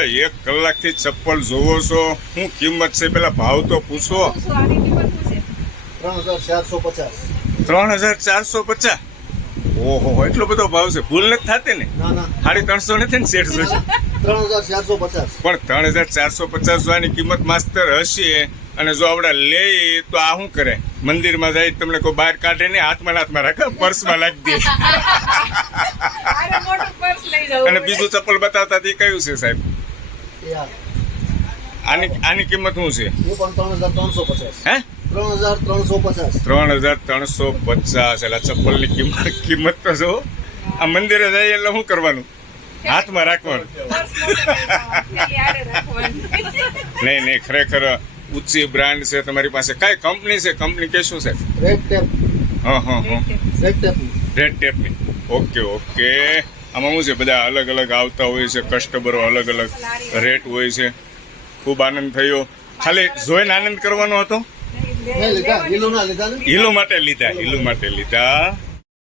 1 કલાકથી ચપ્પલ જોવો છો, શું કિંમત છે પેલા ભાવ તો પૂછો. 3450. ઓહો, એટલો બધો ભાવ છે. ભૂલ નથી થતી ને? 350 નથી ને શેઠ જોઈ? 3450. પણ 3450 જોવાની કિંમત માસ્તર હશે. અને જો આવડા લે તો આ શું કરે? મંદિરમાં જાય તમને કોઈ બહાર કાઢે ને હાથમાં રાખે, પર્સમાં નાખી દે. અને બીજું ચપ્પલ બતાવતા તે કયું છે સાહેબ? આની કિંમત શું છે? 3350. હે? 3350. 3350. એટલે ચપ્પલની કિંમત તો જો. આ મંદિરે જાય એટલે શું કરવાનું? હાથમાં રાખવાનું. નહીં, ખરેખર ઊંચી બ્રાન્ડ છે તમારી પાસે. કઈ કંપની છે? કંપની કે શું છે? Red tape. રેડ ટેપની. ઓકે. આમાં શું છે? બધા અલગ અલગ આવતા હોય છે કસ્ટમરો, અલગ અલગ રેટ હોય છે. ખૂબ આનંદ થયો. ખાલી જોઈને આનંદ કરવાનો હતો. લીધા. હીલો માટે લીધા.